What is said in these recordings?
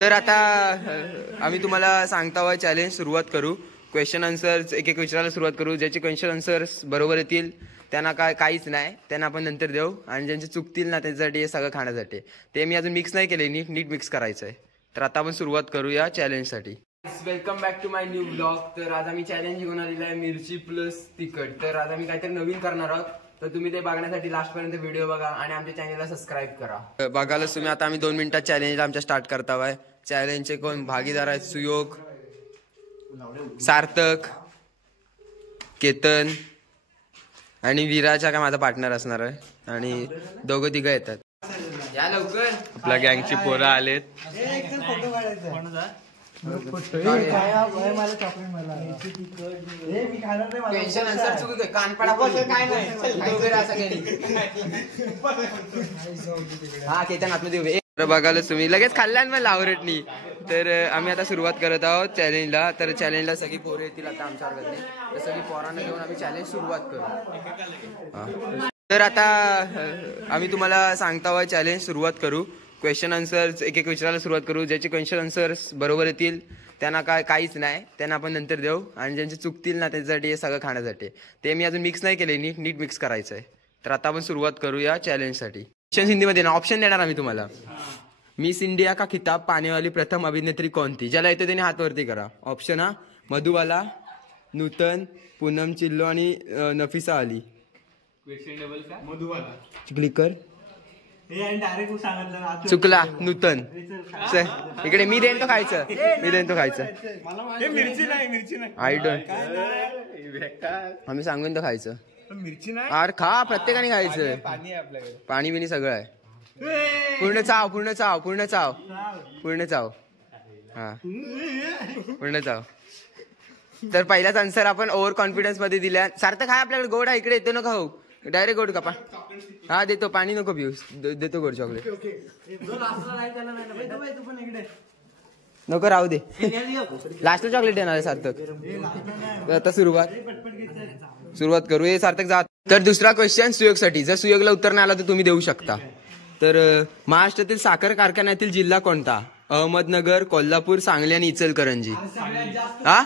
तर आता आम्ही तुम्हाला सांगता हुआ चॅलेंज सुरुवात करू. क्वेश्चन आन्सर्स एक एक विचारायला सुरुवात करू. ज्याचे क्वेश्चन आन्सर्स बरोबर येतील त्यांना काहीच नाही, त्यांना आपण नंतर देऊ. आणि ज्यांचे चुकतील ना त्याच्यासाठी हे सगळं खाण्यासाठी. ते मी अजून मिक्स नाही केले, नीट मिक्स करायचं आहे. तर आता आपण सुरुवात करूया चॅलेंजसाठी. Welcome back to my new blog. तर आज आम्ही चॅलेंज घेऊन आलेला आहे मिरची प्लस तिखट. तर आज आम्ही काहीतरी नवीन करणार आहोत. तर तुम्ही ते बघण्यासाठी लास्ट पर्यंत व्हिडिओ बघा आणि आमच्या चॅनलला सबस्क्राईब करा. बघायला तुम्ही आता आम्ही 2 मिनिटात चॅलेंज आमच्या स्टार्ट करताय. चॅलेंजचे कोण भागीदार आहेत? सुयोग, सार्थक, केतन आणि विराजा काय माझा पार्टनर असणार आहे. आणि दोघं तिघं येतात. या लवकर, आपल्या गँगची पोरं आलेत. हा केतन आतमध्ये बघायला तुम्ही लगेच खाल्ल्या ना लावरटनी. तर आम्ही आता सुरुवात करत आहोत चॅलेंजला. तर चॅलेंजला सगळी पोरं येतील आता आमच्या वर्गातले. तर सगळी पोरांना घेऊन आम्ही चॅलेंज सुरुवात करू. तर आता आम्ही तुम्हाला सांगता हुआ चॅलेंज सुरुवात करू. क्वेश्चन आन्सर्स एक एक विचारायला सुरुवात करू. ज्याचे क्वेश्चन आन्सर्स बरोबर येतील त्यांना काहीच नाही, त्यांना आपण नंतर देऊ. आणि ज्यांचे चुकतील ना त्याच्यासाठी हे सगळं खाण्यासाठी. ते मी अजून मिक्स नाही केले, नीट मिक्स करायचं आहे. तर आता आपण सुरुवात करूया चॅलेंजसाठी. क्वेश्चन हिंदीमध्ये ना ऑप्शन देणार आम्ही तुम्हाला. मिस इंडिया का खिताब पाने वाली प्रथम अभिनेत्री कोणती? ज्याला येतो त्याने हात वरती करा. ऑप्शन हा मधुबाला, नूतन, पूनम चिल्लो आणि नफिसा अली. क्लिक कर. चुकला नूतन. इकडे मी देईन तो खायचं, आय डोंट. आम्ही सांगून तो खायचं. अरे खा, प्रत्येकाने खायचं. पाणी बिणी सगळं आहे. पूर्ण चाव. हा पूर्ण चाव. तर पहिलाच आन्सर आपण ओव्हर कॉन्फिडन्स मध्ये दिला. सार्थक आहे आपल्याकडे गोड आहे, इकडे येतो ना खाऊ. डायरेक्ट गोड कापा. हा देतो, पाणी नको पिऊ, देतो गोड चॉकलेट. नको राहू दे, लास्टला चॉकलेट देणार आहे सार्थक. आता सुरुवात करू. हे सार्थक जा. तर दुसरा क्वेश्चन सुयोगसाठी. जर सुयोगला उत्तर नाही आला तर तुम्ही देऊ शकता. तर महाराष्ट्रातील साखर कारखान्यातील जिल्हा कोणता? अहमदनगर, कोल्हापूर, सांगली आणि इचलकरंजी. हा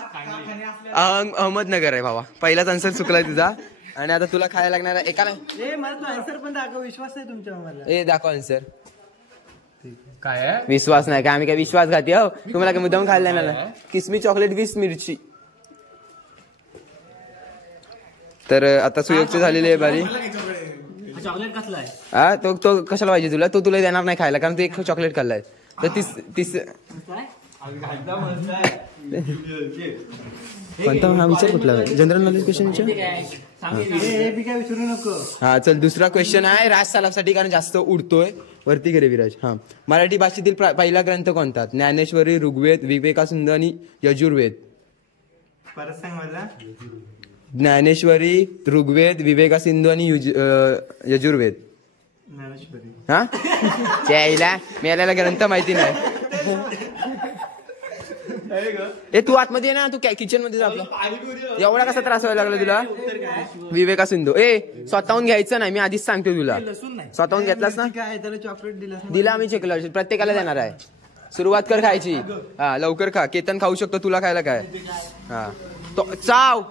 अहमदनगर आहे भावा. पहिलाच आन्सर चुकलाय तुझा. आणि आता तुला खायला लागणार आहे. एकाला आन्सर पण दाखव. विश्वास आहे तुमच्या. दाखव आन्सर. काय विश्वास नाही का? आम्ही काय विश्वासघाती हो? तुम्हाला काय मुद्दाम खायला नाही ना? किसमी चॉकलेट 20 मिरची. तर आता सुयोगचे झालेले आहे बारी. चॉकलेट कसला आहे? हा तो कशाला पाहिजे तुला? तो तुला देणार नाही खायला, कारण तू एक चॉकलेट खाल्लाय. तर कोणता हा विचार कुठला? जनरल नॉलेज क्वेश्चन विचारू नको. हा चल, दुसरा क्वेश्चन आहे राज सलाफसाठी, कारण जास्त उडतोय. वरती गेले विराज. हा मराठी भाषेतील पहिला ग्रंथ कोणता? ज्ञानेश्वरी, ऋग्वेद, विवेकानंद आणि यजुर्वेद. परत सांग मला. ज्ञानेश्वरी, ऋग्वेद, विवेकासिंधू आणि यजुर्वेद. हा च्यायला मेल्याला ग्रंथ माहिती नाही. तू आतमध्ये ये ना, तू किचन मध्ये जा. एवढा कसा त्रास व्हायला लागला तुला? विवेकासिंधू. स्वतःहून घ्यायचं नाही, मी आधीच सांगतो तुला. स्वतःहून घेतलास ना? चॉकलेट दिला आम्ही चेकला, प्रत्येकाला देणार आहे. सुरुवात कर खायची. हा लवकर खा. केतन खाऊ शकतो, तुला खायला काय? हा चाव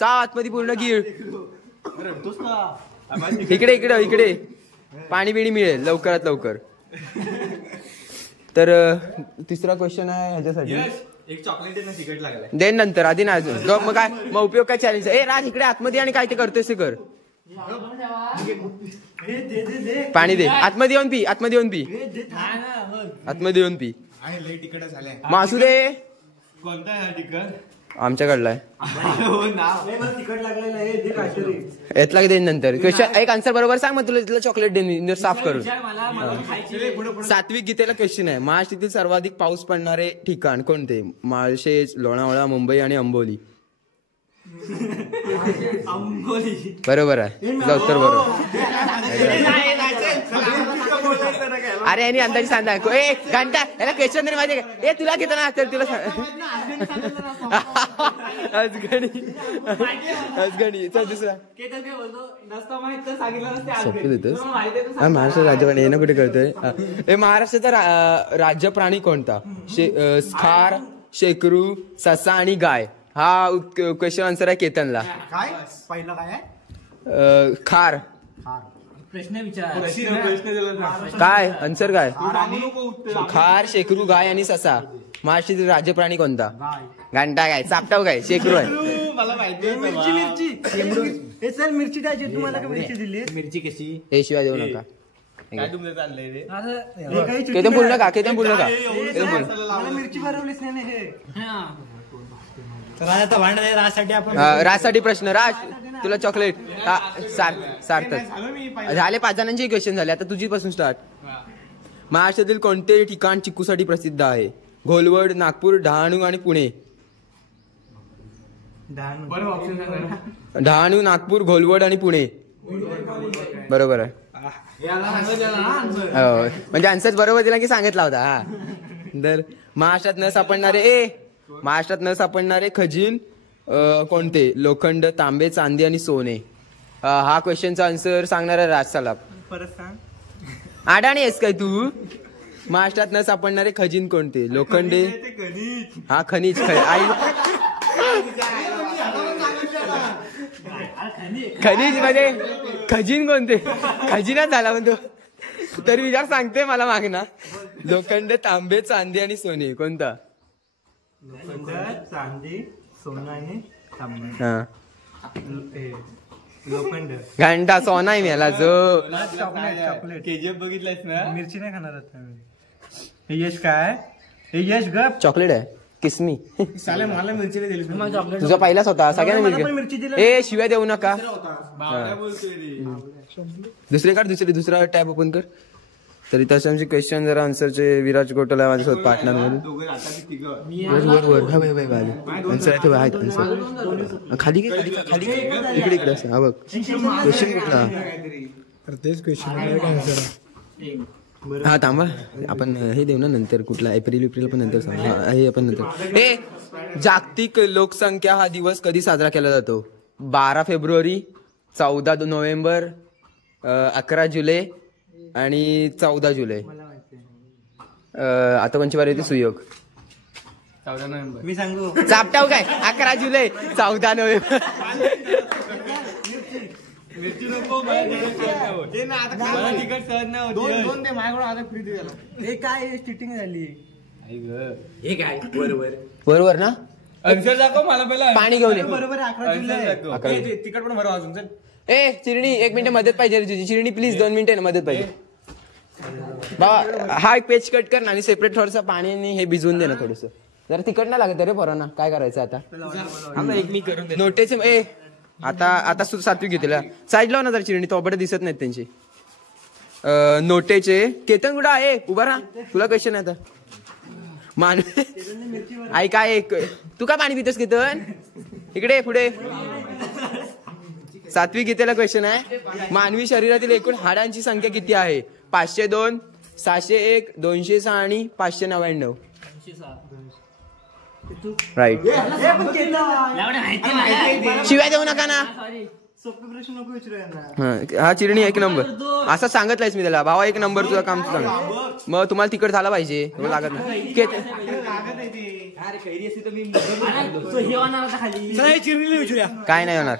आतमध्ये पूर्ण गिळ. इकडे पाणी बिणी मिळेल लवकरात लवकर. तर तिसरा क्वेश्चन आहे ह्याच्यासाठी. एक चॉकलेट तिकट लागलाय. देन नंतर, आधी ना अजून. मग काय, मग उपयोग काय चॅलेंज? राज इकडे आतमध्ये आणि काय ते करतोय ते कर. पाणी दे. आतमध्ये येऊन पी. मासू दे. कोणता तिकट? आमच्याकडला आहे. यातला देईन नंतर. क्वेश्चन एक आन्सर बरोबर सांग, मग तुला चॉकलेट देईन साफ करून. सात्विक गीतेला क्वेश्चन आहे. महाराष्ट्रातील सर्वाधिक पाऊस पडणारे ठिकाण कोणते? माळशेज, लोणावळा, मुंबई आणि अंबोली. बरोबर आहे. तुझं उत्तर बरोबर. अरे यांनी अंदाज सांगा ए घंटा याला क्वेश्चन तरी माहिती का ए तुला घेतो ना तर तुला अजगणी चल दुसरा महाराष्ट्र राज्यप्राणी हे ना कुठे करतोय महाराष्ट्राचा राज्य प्राणी कोणता खार शेकरू ससा आणि गाय हा क्वेश्चन आन्सर आहे केतनला काय पहिलं काय आहे खार प्रश्न विचार काय आन्सर काय खार शेकरू गाय आणि ससा महाराष्ट्रातील राज्य प्राणी कोणता घंटा काय चापटाव काय शेकरू आहे मला माहिती मिरची सर मिरची द्यायची तुम्हाला का मिरची दिली मिरची कशी हे शिवाय देऊ नका काय तुमचं चाललंय रे केतन बोल नका केतन बोल नका मिरची भरवलीच नाही हे आता भांडण आहे राजसाठी आपण राजसाठी प्रश्न राज तुला चॉकलेट सार्थक झाले 5 जणांचे क्वेश्चन झाले आता तुझी पासून स्टार्ट महाराष्ट्रातील कोणते ठिकाण चिक्कूसाठी प्रसिद्ध आहे घोलवड नागपूर डहाणू आणि पुणे डहाणू नागपूर घोलवड आणि पुणे बरोबर आहे म्हणजे आन्सर बरोबर दिला की सांगितला होता हा तर महाराष्ट्रात न सापडणारे खजिन कोणते लोखंड तांबे चांदी आणि सोने हा क्वेश्चनचा आन्सर सांगणारा राज सलाप परत सांग अडाणी आहेस काय तू महाराष्ट्रात न सापडणारे खजिन कोणते लोखंडे हा खनिज खनिज मध्ये खजिन कोणते खजिनाच झाला म्हणतो तरी विचार सांगते मला मागना लोखंड तांबे चांदी आणि सोने कोणता चांदी सोना आणि हा लोखंड घंटा सोना आहे मला जो चॉकलेट केजीएफ बघितलंयस ना मिरची नाही खाणार आता हे यश काय हे यश गप चॉकलेट आहे किसमी साले मला मिरची नाही दिली तुझा पहिलाच होता सगळ्यांना मिरची दिली ए शिव्या देऊ नका दुसरा टॅब ओपन कर तरी तशांचे क्वेश्चन जरा आन्सरचे विराज गोटला माझ्यासोबत पार्टनर म्हणून आन्सर खाली इकडे असं हा बघ क्वेश्चन कुठला तेच क्वेश्चन हा थांबा आपण हे देऊ ना नंतर कुठला एप्रिल पण नंतर सांग हे आपण नंतर हे जागतिक लोकसंख्या हा दिवस कधी साजरा केला जातो 12 फेब्रुवारी 14 नोव्हेंबर 11 जुलै आणि 14 जुलै आता कोणची वार येते सुयोग 14 नोव्हेंबर मी सांगू चापटाव काय 11 जुलै 14 नोव्हेंबर मिरची नको तिकट सहज नाही दोन दे माझ्याकडून आता फ्री दे हे काय चिटिंग झाली हे काय बरोबर ना आन्सर दाखव मला पहिला पाणी घेऊन ये बरोबर 11 जुलै तिकट पण भरवा अजून चल ए चिरणी 1 मिनिट मदत पाहिजे रे तुझी चिरणी प्लीज 2 मिनिटं मदत पाहिजे बाबा हा एक पेज कट कर ना आणि सेपरेट थोडंसं पाणी आणि हे भिजवून दे ना थोडंसं जरा तिकट नाही लागत रे पोरांना काय करायचं आता एक मी करून दे नोटेचे ए आता सात्विक घेतला साईड लाव ना जरा चिरणी तोबडे दिसत नाहीत त्यांची नोटेचे केतन कुठं आहे उभा राहा तुला क्वेश्चन आहे आता ऐक काय तू का पाणी पितोस केतन इकडे पुढे सात्विक गीतेला क्वेश्चन आहे मानवी शरीरातील एकूण हाडांची संख्या किती आहे 502 601 206 आणि 599 राईट शिवाय देऊ नका ना सोपे प्रश्न नको विचारू हा चिरणी 1 नंबर असं सांगितलंयस मी त्याला भावा 1 नंबर तुझं काम सांग मग तुम्हाला तिकट झाला पाहिजे लागत नाही काय नाही होणार